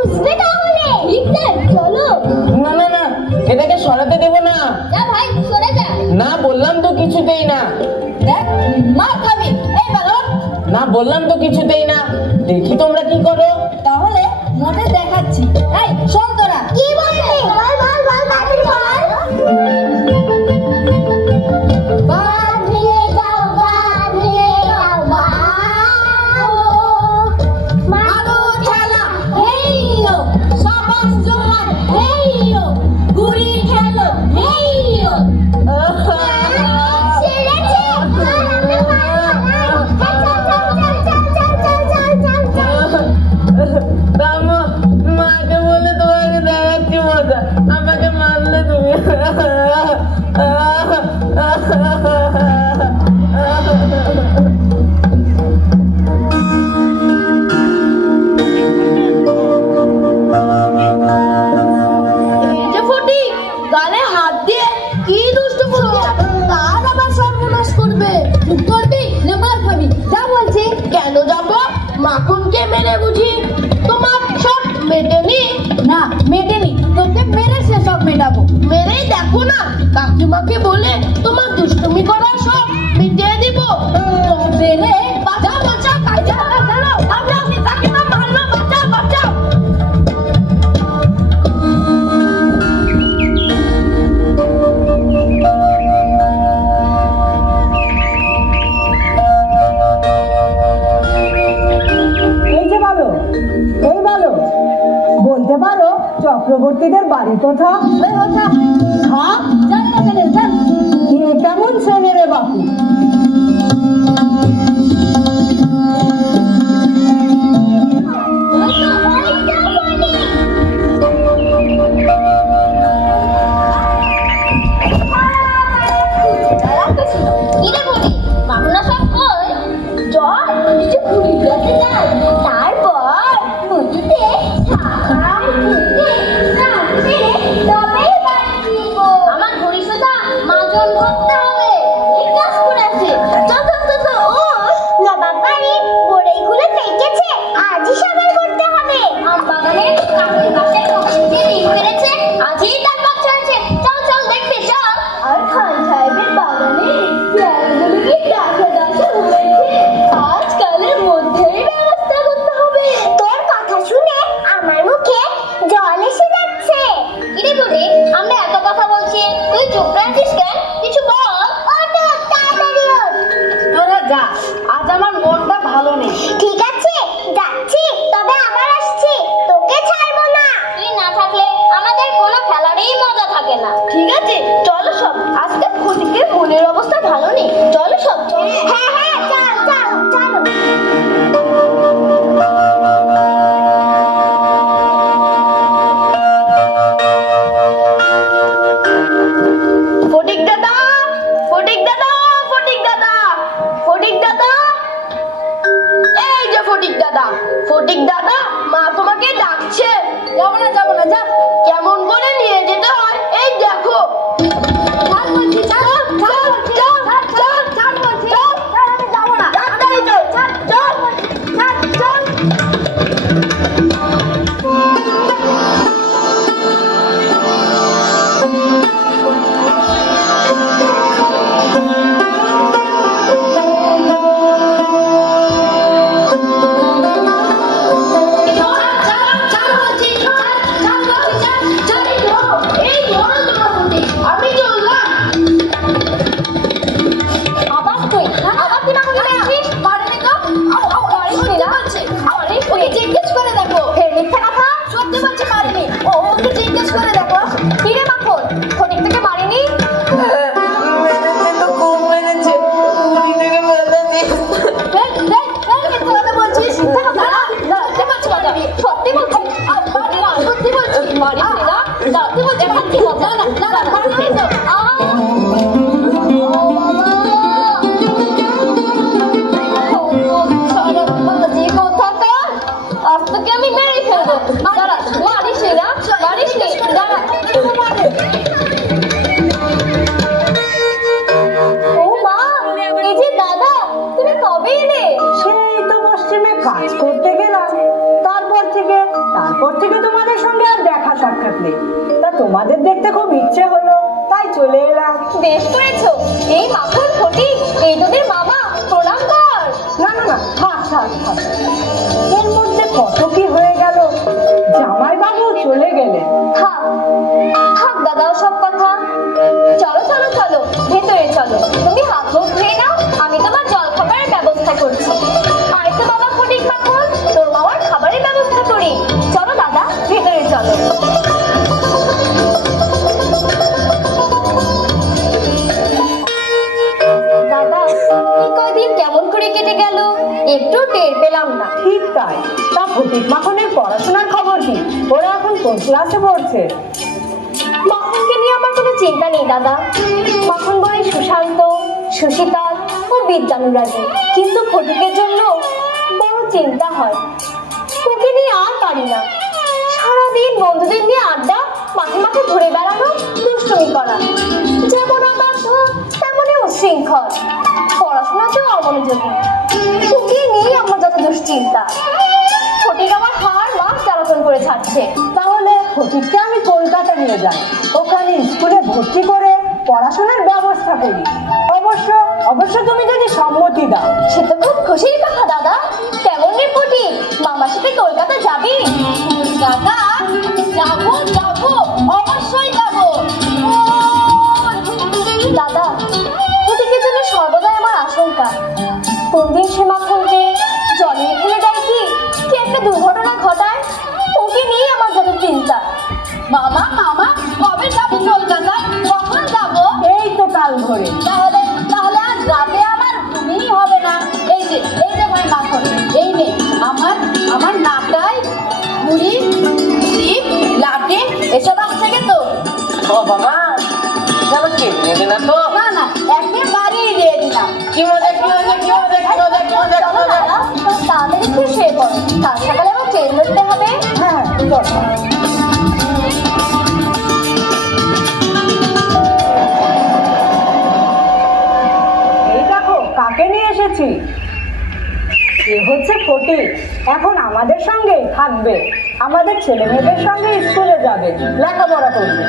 বুঝবে তাহলে। চলো। না না না, এটাকে সরাতে দেব না। যা ভাই, সরে যা। না বললাম তো কিছুতেই না। দেখ, মার খাবি। এই বালক। না বললাম তো কিছুতেই না। দেখি তোমরা কি করো। তাহলে মনে দেখাচ্ছি। এই শোন তোরা। কি বলবি? বল বল বল, তাড়াতাড়ি বল। বাদ দিয়ে যাও, বাদ দিয়ে যাও, মাগো খেলা হেইও, সবাস জোয়ান হেইও, গুড়ি খেলো হেইও। ছেড়েছে। মাকে বলে তোমাকে দেখাচ্ছি মজা, আমাকে মারলে তুমি। গালে হাত দিয়ে কি দুষ্ট করছো? তার আবার সর্বনাশ করবে। চুপ করবি না মার খাবি? যা বলছি। কেন যাবো? মাখনকে মেরে বুঝি তোমার সব মেটেনি? না মেটেনি, তোকে মেরে সে সব মেটাবো। মেরেই দেখো না, কাকিমাকে বলে তোমার দুষ্টুমি করার সব মিটিয়ে দিব। মেরে বাঁচাও বাঁচাও, কাজে লাগাও। আমরা কাকিমা মারলো, বাঁচাও বাঁচাও। বলতে পারো চক্রবর্তীদের বাড়ি কোথা? কেমন ছেলে রে বাপু? তারপর নদীতে আমার ঘড়িটা মাজন ধরতে হবে। ঠিক কাজ করেছে। নবাব বাড়ি বড়ইগুলো পেকেছে, আজই সাবাই করতে হবে। আম বাগানে কাকুর পাশে কখন ঋণ পেরেছে, আজই তার বাচ্চা আছে। চল চল দেখতে চল। আর খান সাহেবের বাগানে পেয়ারাগুলো কি ডাকে ডাকে উড়েছে, আজকালের মধ্যেই ব্যবস্থা করতে হবে। তোর কথা শুনে আমার মুখে জল এসে যাচ্ছে। কিরে বলে আমরা এত কথা বলছি, তুই চুপ রাখছিস কেন? কিছু বল। তাড়াতাড়ি ওঠ। তোরা যা, আজ আমার মনটা ভালো নেই। ঠিক আছে, যাচ্ছি, তবে আবার আসছি। তোকে ছাড়বো না। তুই না থাকলে আমাদের কোনো খেলারই মজা থাকে না। ঠিক আছে, চলো সব। আজকে ফটিকের মনের অবস্থা ভালো নেই। চলো সব। হ্যাঁ হ্যাঁ, চল চল চলো। ফটিক দাদা, ফটিক দাদা, ফটিক দাদা, ফটিক দাদা। এই যে ফটিক দাদা, ফটিক দাদা, মা তোমাকে ডাকছে। যাবো না যাবো না, যা। কেমন করে নিয়ে যেতে হয় এই দেখো। চল বলছি, চল চল চল চল চল বলছি। চল, আমি যাবো না। তাড়াতাড়ি চল, চল চল চল চল। তারপর থেকে তোমাদের সঙ্গে আর দেখা সাক্ষাৎ নেই। তা তোমাদের দেখতে খুব ইচ্ছে হলো, তাই চলে এলাম। বেশ করেছো। এই মাখন ফটিক, এই তোদের মামা, প্রণাম কর। না না না, থাক থাক থাক, এর মধ্যে কত কি হয়ে গেল। জামাইবাবু চলে গেলেন। থাক থাক দাদা সব কথা। চলো চলো চলো, ভেতরে চলো। তুমি হাত মুখ ধুয়ে নাও, আমি তোমার জল খাবারের ব্যবস্থা করছি। আর তো বাবা ফটিক মাখন, তোর মামার খাবারের ব্যবস্থা করি। চলো দাদা, ভেতরে চলো। দাদা, এই কয়দিন কেমন করে কেটে গেল একটু টের পেলাম না। ঠিক তাই। তা ফটিক মাখনের পড়াশোনার খবর কি? ওরা এখন কোন ক্লাসে পড়ছে? মাখনকে নিয়ে আমার কোনো চিন্তা নেই দাদা। মাখন বলে সুশান্ত, সুশীতল ও বিদ্যানুরাগী, কিন্তু ফটিকের জন্য বড় চিন্তা হয়। ওকে নিয়ে আর পারি না। সারাদিন বন্ধুদের নিয়ে আড্ডা, মাঠে মাঠে ঘুরে বেড়ানো, দুষ্টুমি করা। যেমন অবাধ্য তেমনই উশৃঙ্খল, পড়াশোনাতেও অমনোযোগী। ওকে নিয়ে আমার যত দুশ্চিন্তা। ফটিক আমার হাড় মাস জ্বালাতন করে ছাড়ছে। তাহলে ফটিককে আমি কলকাতা নিয়ে যাই, ওখানে স্কুলে ভর্তি করে পড়াশোনার ব্যবস্থা করি। অবশ্য অবশ্য তুমি যদি সম্মতি দাও। সে তো খুব খুশির কথা দাদা। কেমন রে ফটিক, মামার সাথে কলকাতা যাবি? দাদা, যাবো যাবো, অবশ্যই যাবো। দাদা, ফটিকের জন্য সর্বদাই আমার আশঙ্কা। কোনদিন সে মাখনকে জলে ফেলে দেয় কি কি একটা দুর্ঘটনা ঘটায়। ওকে নিয়ে আমার যত চিন্তা। মামা মামা, কবে যাবি কলকাতায়? কখন যাবো? এই তো কাল ধরে। তাহলে তাহলে আজ রাতে আমার ঘুমই হবে না। এই যে ভাই মাখন, এই নে আমার নাটাই, মুড়ি, ডিম, লাটে এসব আজ থেকে তো। ও বাবা, যেন কেটে নেবে না তো? না না, একেবারেই দিয়ে দিলাম। কি মজা কি মজা কি মজা কি মজা কি মজা কি চলো মজা। দাদা, তাড়াতাড়ি খেয়ে শুয়ে পড়ো। কাল সকালে আবার ট্রেন ধরতে হবে। হ্যাঁ চল। এই দেখো কাকে নিয়ে এসেছি। এ হচ্ছে ফটিক, এখন আমাদের সঙ্গে থাকবে। আমাদের ছেলে মেয়েদের সঙ্গে স্কুলে যাবে, লেখাপড়া করবে।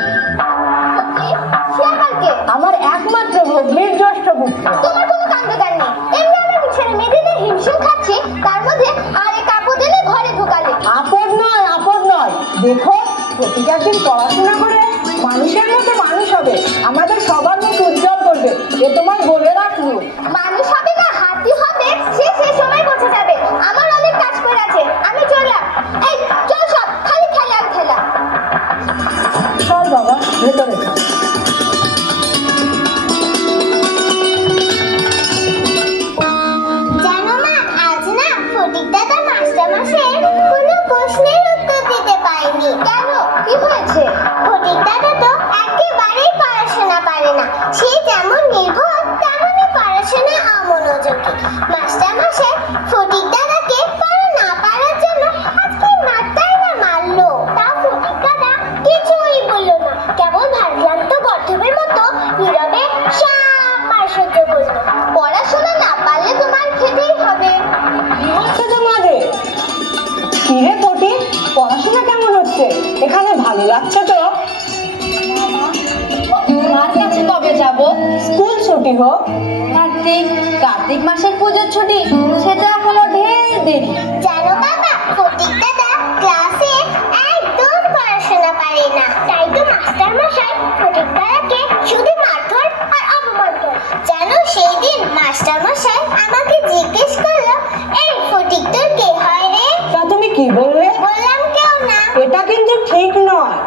সে আবার কে? আমার একমাত্র ভগ্নির জ্যেষ্ঠ পুত্র। তোমার কোনো কাণ্ডজ্ঞান নেই। এমনি আমার ছেলে মেয়েদের হিমশিম খাচ্ছি, তার মধ্যে আর এক আপদ এলে ঘরে ঢোকালে। আপদ নয়, আপদ নয়। দেখো ফটিক একদিন পড়াশোনা করে মানুষের মতো মানুষ হবে, আমাদের সবার মুখ উজ্জ্বল করবে, এ তোমায় বলে রাখলো। মানুষ হবে না হাতি হবে, সে সময় বোঝা যাবে। আমার অনেক কাজ করে আছে, আমি চললাম। এই চল সব, খালি খেলা আর খেলা। চল বাবা, ভেতরে চল। জানো মা, আজ না ফটিক দাদা মাস্টারমশাইয়ের কোনো প্রশ্নের উত্তর দিতে পারেনি। কেন, কি হয়েছে? ফটিক দাদা তো একেবারেই পড়াশোনা পারে না। সে যেমন নির্ভর তেমনই পড়াশোনা অমনোযোগী। মাস্টারমশাই ফটিক দাদাকে পড়া না পারার জন্য আজকে মারটাই না মারলো। তা ফটিক দাদা কিছুই বললো না, কেবল ভারক্রান্ত গর্ধবের মতো নীরবে সব মার সহ্য করলো। পড়াশোনা না পারলে তোমার খেতেই হবে। কি হচ্ছে তোমাদের? কি রে ফটিক, পড়াশোনা কেমন হচ্ছে? এখানে ভালো লাগছে তো? মার কাছে কবে যাব? স্কুল ছুটি হোক। কার্তিক মাসের পুজোর ছুটি, সেটা এখনো ঢের দেরি। জানো বাবা, ফটিক দাদা ক্লাসে একদম পড়াশোনা পারে না। তাই তো মাস্টার মশাই ফটিক দাদাকে শুধু মারধর আর অপমান করে। জানো সেই দিন মাস্টার মশাই আমাকে জিজ্ঞেস করলো, এই ফটিক তোর কে হয় রে? তা তুমি কি বললে? বললাম কেউ না। এটা কিন্তু ঠিক নয়।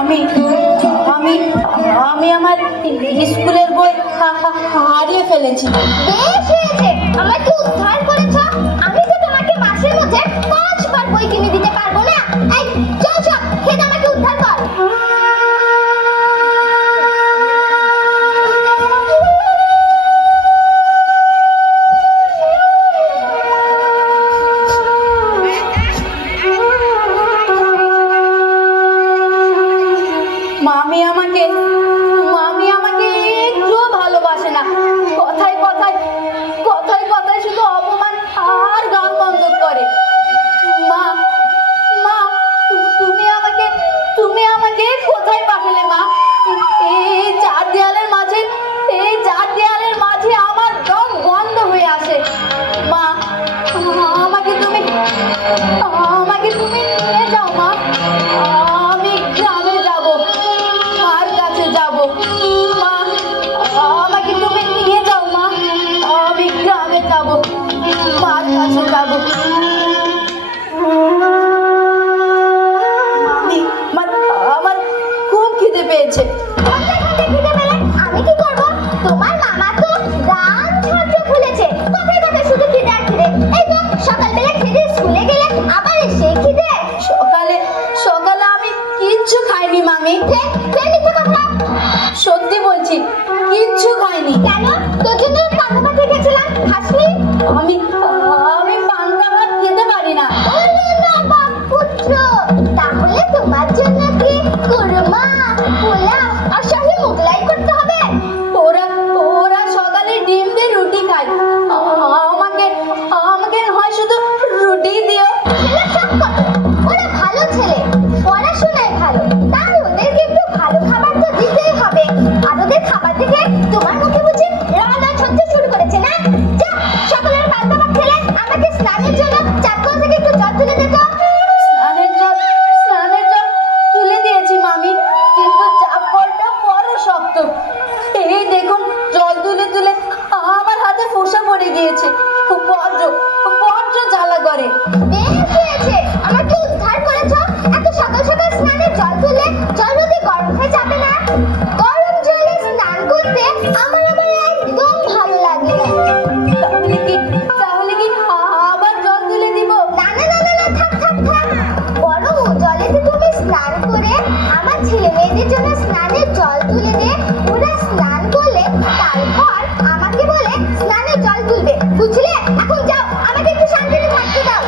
আমি আমি আমি আমার স্কুলের বই হারিয়ে ফেলেছি। বেশ হয়েছে, আমাকে উদ্ধার করেছ। আমি তো তোমাকে মাসের মধ্যে 5 বার বই কিনে দিতে পারবো না। এই চল সব, খেতে আমাকে উদ্ধার কর। মামি আমাকে একটুও ভালোবাসে না। কথায় কথায় কথায় কথায় শুধু অপমান আর যাবো। মামি, আমার খুব খিদে পেয়েছে। আমি কি করব? তোমার মামা তো গান ছাড়তে ভুলেছে। কোথায় কোথায় শুধু খিদে আর খিদে। এই তো সকালবেলা খেতে স্কুলে গেলে আবার এসে খিদে। সকালে সকালে আমি কিচ্ছু খাইনি মামি। মিথ্যে কথা। সত্যি বলছি, কিচ্ছু খাইনি। কেন? তোর জন্য পান্তা ভাত রেখেছিলাম, খাসনি? আমি আমি পান্তা ভাত খেতে পারি না। ওরে বাবা পুত্র, তাহলে তোমার জন্য কি কুরমা, পোলাও আর শাহী মোগলাই করতে হবে? ওরা ওরা সকালে ডিম দিয়ে রুটি খায়। আমাকে আমাকে হয় শুধু রুটি দিও। ছেলে সব কথা। ওরা ভালো ছেলে, পড়াশোনায় ভালো, তাই ওদেরকে একটু ভালো খাবার তো দিতেই হবে। আর ওদের খাবার দেখে তোমার মুখে বুঝি রান্না ছড়তে শুরু করেছে না? যা, সকালের পান্তা ভাত খেলে আমাকে স্নানের জন্য চাপকল থেকে একটু জল তুলে দে তো। স্নানের জল তুলে দিয়েছি মামি, কিন্তু চাপ কলটা বড় শক্ত। এই দেখুন, জল তুলে তুলে আমার হাতে ফোসা পড়ে গিয়েছে। বড্ড বড্ড জ্বালা করে। বেশ হয়েছে, আমাকে উদ্ধার করেছ। এত সকাল সকাল স্নানের জল তুলে জল যদি গরম হয়ে যাবে না? গরম জলে স্নান করতে আমার আবার একদম ভালো লাগে না। তাহলে কি আবার জল তুলে দিব? না না না না না, থাক থাক থাক। বরং ও জলেতে তুমি স্নান করে আমার ছেলে মেয়েদের জন্য স্নানের জল তুলে দে। ওরা স্নান করলে তারপর আমাকে বলে স্নানের জল তুলবে, বুঝলে? এখন যাও, আমাকে একটু শান্তিতে থাকতে দাও।